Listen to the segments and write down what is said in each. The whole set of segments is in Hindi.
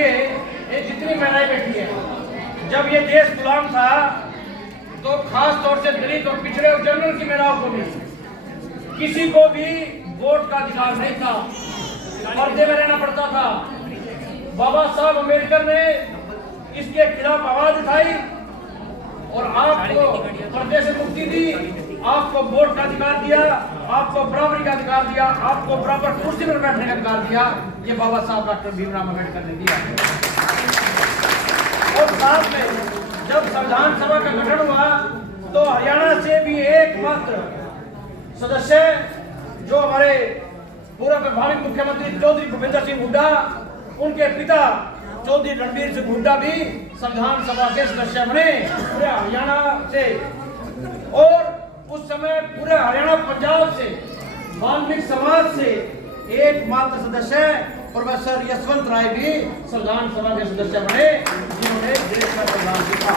देखिए ये जितनी महंगाई बैठी है, जब ये देश गुलाम था तो खास तौर से दलित और पिछड़े और जनरल की महिलाओं को भी किसी को भी वोट का अधिकार नहीं था, पर्दे में रहना पड़ता था। बाबा साहब अम्बेडकर ने इसके खिलाफ आवाज उठाई और आपको पर्दे से मुक्ति दी, आपको वोट का अधिकार दिया, आपको बराबरी का अधिकार दिया, आपको बराबर कुर्सी पर बैठने का अधिकार दिया। ये बाबा साहब डॉक्टर भीमराव अम्बेडकर ने दिया। और साथ में जब संविधान सभा का गठन हुआ तो हरियाणा से भी एकमात्र सदस्य जो हमारे पूर्व प्रभावी मुख्यमंत्री चौधरी भूपेंद्र सिंह हुड्डा, उनके पिता चौधरी रणबीर सिंह हुड्डा भी संविधान सभा के सदस्य बने पूरे हरियाणा से। और उस समय पूरे हरियाणा पंजाब से वाल्मीकि समाज से एकमात्र सदस्य प्रोफेसर यशवंत राय भी संविधान सभा के सदस्य बने, जिन्होंने देश का संविधान लिखा।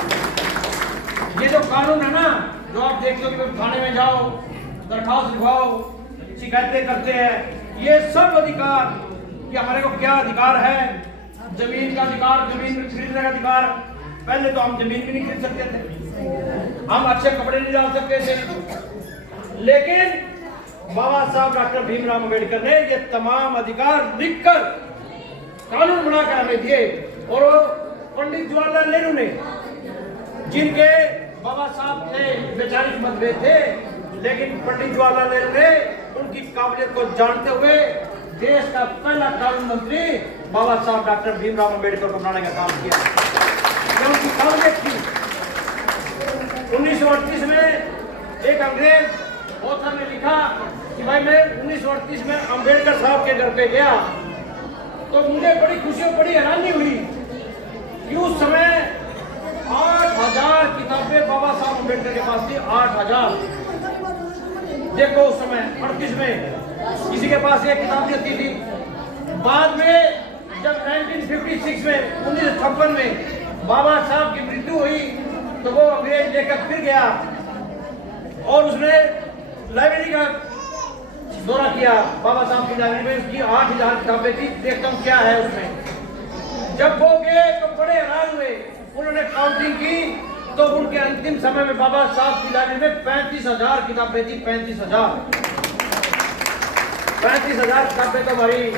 ये जो कानून है ना, जो आप देखते हो कि थाने में जाओ, दरखास्त लिखवाओ, शिकायतें करते हैं, ये सब अधिकार कि हमारे को क्या अधिकार है, जमीन का अधिकार, जमीन खरीदने का अधिकार। पहले तो हम जमीन भी नहीं खरीद सकते थे, हम अच्छे कपड़े नहीं डाल सकते थे, लेकिन बाबा साहब डॉक्टर भीमराव अम्बेडकर ने ये तमाम अधिकार लिखकर कानून बनाकर हमें दिए। और पंडित जवाहरलाल नेहरू ने, जिनके बाबा साहब थे वैचारिक मतभेद थे, लेकिन पंडित जवाहरलाल नेहरू ने उनकी काबिलियत को जानते हुए देश का पहला कानून मंत्री बाबा साहब डॉक्टर भीमराव अम्बेडकर को बनाने का काम किया। यह उनकी काबिलियत थी। 1938 में एक अंग्रेज ऑथर ने लिखा कि भाई मैं 1938 में अम्बेडकर साहब के घर पे गया तो मुझे बड़ी खुशी और बड़ी हैरानी हुई कि उस समय 8,000 किताबें बाबा साहब अम्बेडकर के पास थी। 8,000। देखो उस समय 38 में किसी के पास एक किताब नहीं होती थी। बाद में जब 1956 में 1956 में बाबा साहब की मृत्यु हुई तो वो अंग्रेज लेकर फिर गया और उसने लाइब्रेरी का दौरा किया। बाबा साहब की लाइब्रेरी में उसकी 8,000 किताबें थी। देखता हूँ क्या है उसमें। जब वो गए तो बड़े हैरान हुए, उन्होंने काउंटिंग की तो उनके अंतिम समय में बाबा साहब की लाइब्रेरी में 35,000 किताबें थी। 35,000 किताबें तो हमारी